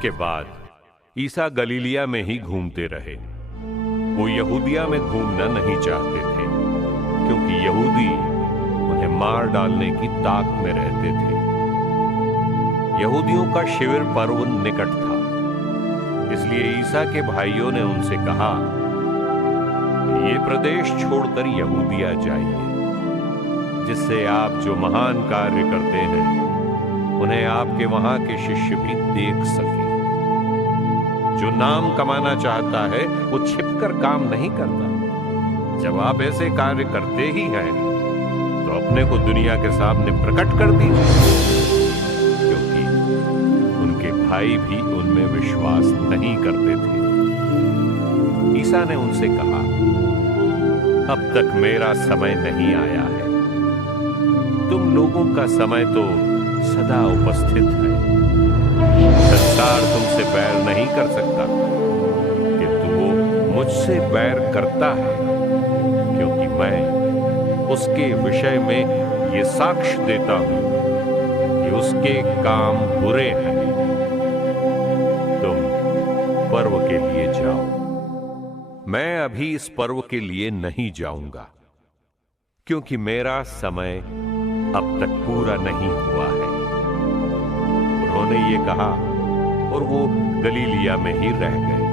इसके बाद ईसा गलीलिया में ही घूमते रहे। वो यहूदिया में घूमना नहीं चाहते थे, क्योंकि यहूदी उन्हें मार डालने की ताक में रहते थे। यहूदियों का शिविर पर्व निकट था, इसलिए ईसा के भाइयों ने उनसे कहा, ये प्रदेश छोड़कर यहूदिया जाइए, जिससे आप जो महान कार्य करते हैं उन्हें आपके वहां के शिष्य भी देख सके। जो नाम कमाना चाहता है वो छिपकर काम नहीं करता। जब आप ऐसे कार्य करते ही हैं तो अपने को दुनिया के सामने प्रकट कर दीजिए, क्योंकि उनके भाई भी उनमें विश्वास नहीं करते थे। ईसा ने उनसे कहा, अब तक मेरा समय नहीं आया है, तुम लोगों का समय तो सदा उपस्थित है। संसार तुमसे बैर नहीं कर सकता, किंतु वो मुझसे बैर करता है, क्योंकि मैं उसके विषय में ये साक्ष्य देता हूं कि उसके काम बुरे हैं। तुम पर्व के लिए जाओ, मैं अभी इस पर्व के लिए नहीं जाऊंगा, क्योंकि मेरा समय अब तक पूरा नहीं हुआ है। उन्होंने ये कहा और वो गलीलिया में ही रह गए।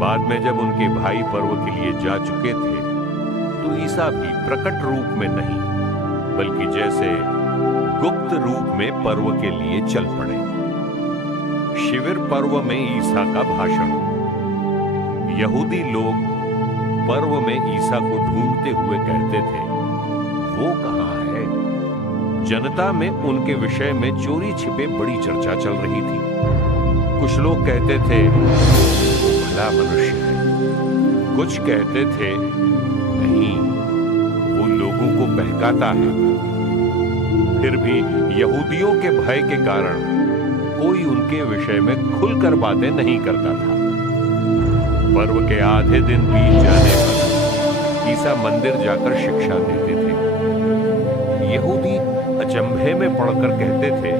बाद में जब उनके भाई पर्व के लिए जा चुके थे, तो ईसा भी प्रकट रूप में नहीं, बल्कि जैसे गुप्त रूप में पर्व के लिए चल पड़े। शिविर पर्व में ईसा का भाषण। यहूदी लोग पर्व में ईसा को ढूंढते हुए कहते थे, वो कहां है? जनता में उनके विषय में चोरी छिपे बड़ी चर्चा चल रही थी। कुछ लोग कहते थे वो भला मनुष्य है, कुछ कहते थे नहीं, वो लोगों को बहकाता है। फिर भी यहूदियों के भय के कारण कोई उनके विषय में खुलकर बातें नहीं करता था। पर्व के आधे दिन बीत जाने पर ईसा मंदिर जाकर शिक्षा देते थे। यहूदी अचंभे में पढ़कर कहते थे,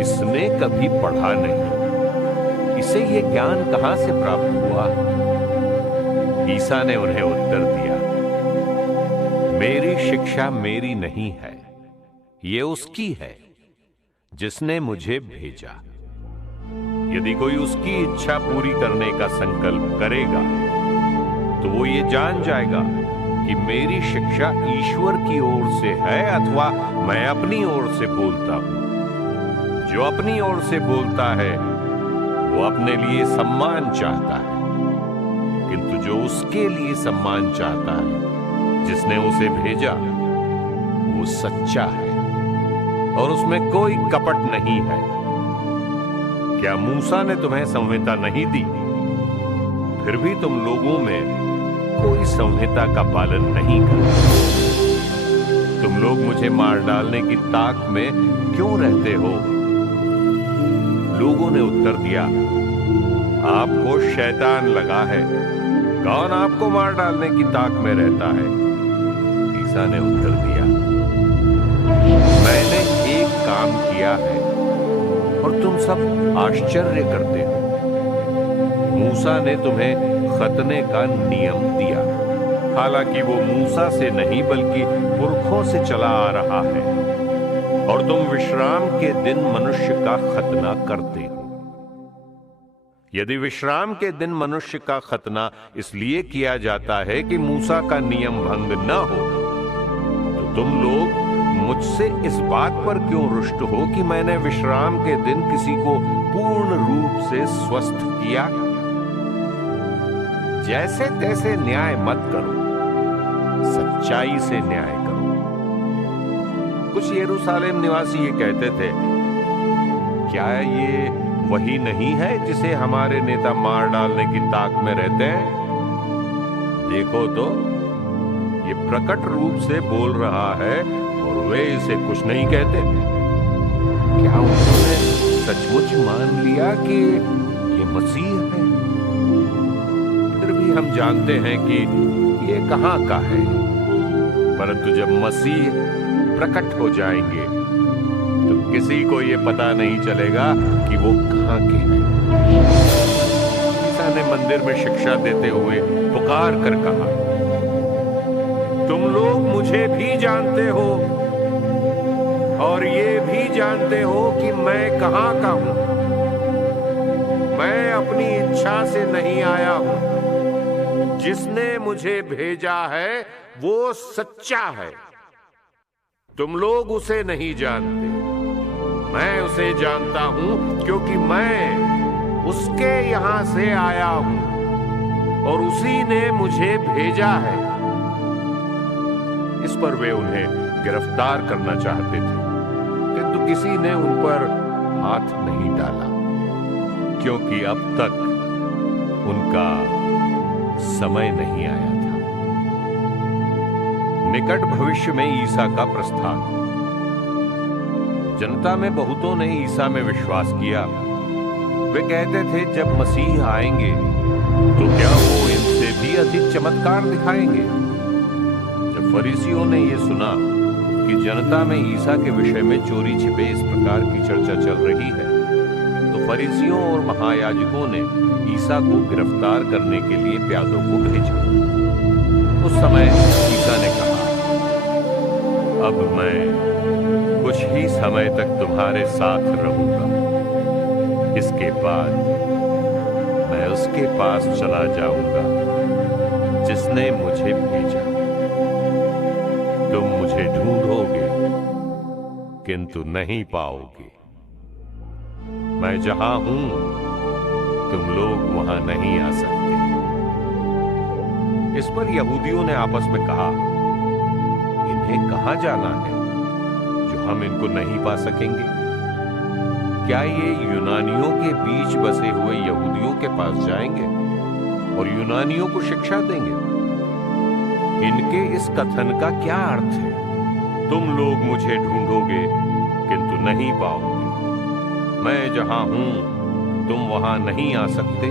इसने कभी पढ़ा नहीं, इसे ये ज्ञान कहां से प्राप्त हुआ? ईसा ने उन्हें उत्तर दिया, मेरी शिक्षा मेरी नहीं है, ये उसकी है जिसने मुझे भेजा। यदि कोई उसकी इच्छा पूरी करने का संकल्प करेगा तो वो ये जान जाएगा कि मेरी शिक्षा ईश्वर की ओर से है अथवा मैं अपनी ओर से बोलता हूं। जो अपनी ओर से बोलता है वो अपने लिए सम्मान चाहता है, किंतु जो उसके लिए सम्मान चाहता है, जिसने उसे भेजा, वो सच्चा है और उसमें कोई कपट नहीं है। क्या मूसा ने तुम्हें संहिता नहीं दी? फिर भी तुम लोगों में कोई संहिता का पालन नहीं करते। तुम लोग मुझे मार डालने की ताक में क्यों रहते हो? लोगों ने उत्तर दिया, आपको शैतान लगा है, कौन आपको मार डालने की ताक में रहता है? ईसा ने उत्तर दिया, मैंने एक काम किया है और तुम सब आश्चर्य करते हो। मूसा ने तुम्हें खतने का नियम दिया, हालांकि वो मूसा से नहीं बल्कि पुरखों से चला आ रहा है, और तुम विश्राम के दिन मनुष्य का खतना करते हो। यदि विश्राम के दिन मनुष्य का खतना इसलिए किया जाता है कि मूसा का नियम भंग न हो, तो तुम लोग मुझसे इस बात पर क्यों रुष्ट हो कि मैंने विश्राम के दिन किसी को पूर्ण रूप से स्वस्थ किया? जैसे तैसे न्याय मत करो, सच्चाई से न्याय करो। कुछ यरूशलेम निवासी ये कहते थे, क्या ये वही नहीं है जिसे हमारे नेता मार डालने की ताक में रहते हैं? देखो तो, ये प्रकट रूप से बोल रहा है और वे इसे कुछ नहीं कहते। क्या उन्होंने सचमुच मान लिया कि ये मसीह है? फिर भी हम जानते हैं कि ये कहां का है, परंतु जब मसीह प्रकट हो जाएंगे तो किसी को ये पता नहीं चलेगा कि वो कहां के हैं। ईसा ने मंदिर में शिक्षा देते हुए पुकार कर कहा, तुम लोग मुझे भी जानते हो और ये भी जानते हो कि मैं कहां का हूं। मैं अपनी इच्छा से नहीं आया हूं। जिसने मुझे भेजा है वो सच्चा है। तुम लोग उसे नहीं जानते, मैं उसे जानता हूं, क्योंकि मैं उसके यहां से आया हूं और उसी ने मुझे भेजा है। इस पर वे उन्हें गिरफ्तार करना चाहते थे, किंतु किसी ने उन पर हाथ नहीं डाला, क्योंकि अब तक उनका समय नहीं आया था। निकट भविष्य में ईसा का प्रस्थान। जनता में बहुतों ने ईसा में विश्वास किया। वे कहते थे, जब मसीह आएंगे तो क्या वो इनसे भी अधिक चमत्कार दिखाएंगे। जब फरीसियों ने यह सुना कि जनता में ईसा के विषय में चोरी छिपे इस प्रकार की चर्चा चल रही है, तो फरीसियों और महायाजकों ने ईसा को गिरफ्तार करने के लिए प्यादों को भेजा। उस समय ईसा ने कहा, अब मैं कुछ ही समय तक तुम्हारे साथ रहूंगा। इसके बाद मैं उसके पास चला जाऊंगा जिसने मुझे भेजा। तुम मुझे ढूंढोगे किंतु नहीं पाओगे। मैं जहां हूं तुम लोग वहां नहीं आ सकते। इस पर यहूदियों ने आपस में कहा, इन्हें कहां जाना है जो हम इनको नहीं पा सकेंगे? क्या ये यूनानियों के बीच बसे हुए यहूदियों के पास जाएंगे और यूनानियों को शिक्षा देंगे? इनके इस कथन का क्या अर्थ है? तुम लोग मुझे ढूंढोगे किंतु नहीं पाओगे। मैं जहां हूं तुम वहां नहीं आ सकते।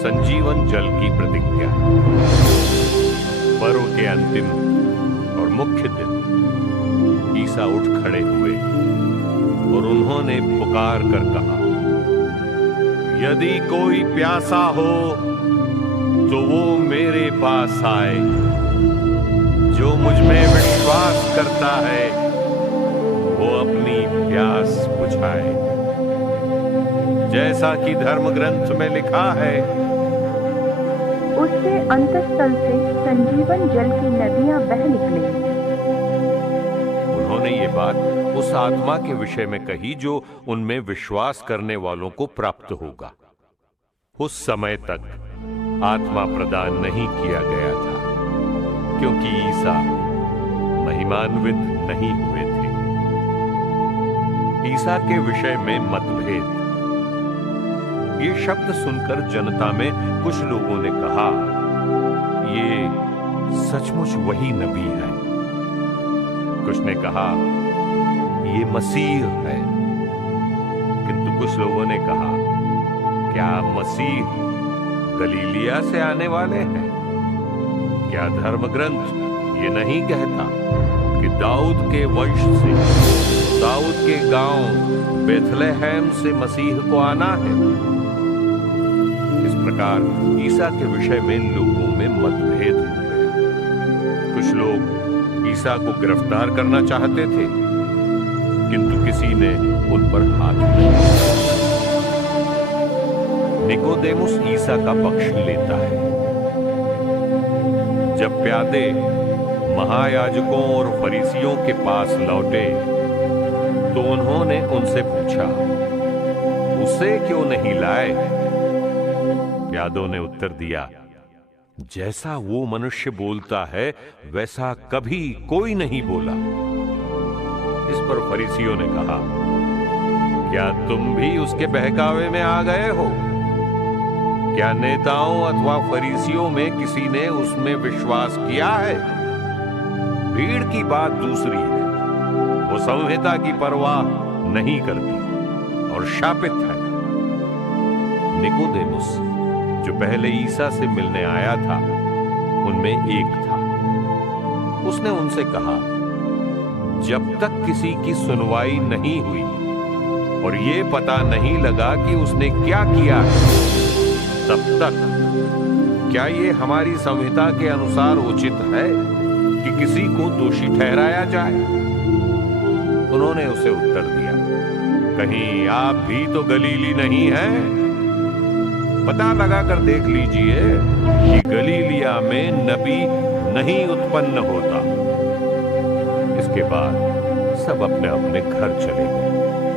संजीवन जल की प्रतिज्ञा। पर्व के अंतिम और मुख्य दिन ईसा उठ खड़े हुए और उन्होंने पुकार कर कहा, यदि कोई प्यासा हो तो वो मेरे पास आए। जो मुझ में विश्वास करता है वो अपनी प्यास बुझाए। जैसा कि धर्म ग्रंथ में लिखा है, उसके अंतःस्थल से संजीवन जल की नदियां बह निकलेंगी। उन्होंने ये बात उस आत्मा के विषय में कही जो उनमें विश्वास करने वालों को प्राप्त होगा। उस समय तक आत्मा प्रदान नहीं किया गया था, क्योंकि ईसा महिमान्वित नहीं हुए थे। ईसा के विषय में मतभेद। ये शब्द सुनकर जनता में कुछ लोगों ने कहा, ये सचमुच वही नबी है। कुछ ने कहा, ये मसीह है। किंतु कुछ लोगों ने कहा, क्या मसीह गलीलिया से आने वाले हैं? क्या धर्म ग्रंथ ये नहीं कहता कि दाऊद के वंश से, दाऊद के गांव बेथलेहम से मसीह को आना है? इस प्रकार ईसा के विषय में लोगों में मतभेद हो गया। कुछ लोग ईसा को गिरफ्तार करना चाहते थे, किंतु किसी ने उन पर हाथ नहीं डाला। निकोदेमुस ईसा का पक्ष लेता है। जब प्यादे महायाजकों और फरीसियों के पास लौटे तो उन्होंने उनसे पूछा, उसे क्यों नहीं लाए? प्यादों ने उत्तर दिया, जैसा वो मनुष्य बोलता है वैसा कभी कोई नहीं बोला। इस पर फरीसियों ने कहा, क्या तुम भी उसके बहकावे में आ गए हो? क्या नेताओं अथवा फरीसियों में किसी ने उसमें विश्वास किया है? भीड़ की बात दूसरी है। वो संहिता की परवाह नहीं करती और शापित है। निकोदेमुस, जो पहले ईसा से मिलने आया था, उनमें एक था। उसने उनसे कहा, जब तक किसी की सुनवाई नहीं हुई और ये पता नहीं लगा कि उसने क्या किया है, तब तक क्या ये हमारी संहिता के अनुसार उचित है कि किसी को दोषी ठहराया जाए? उन्होंने उसे उत्तर दिया, कहीं आप भी तो गलीली नहीं हैं? पता लगा कर देख लीजिए कि गलीलिया में नबी नहीं उत्पन्न होता। इसके बाद सब अपने अपने घर चले गए।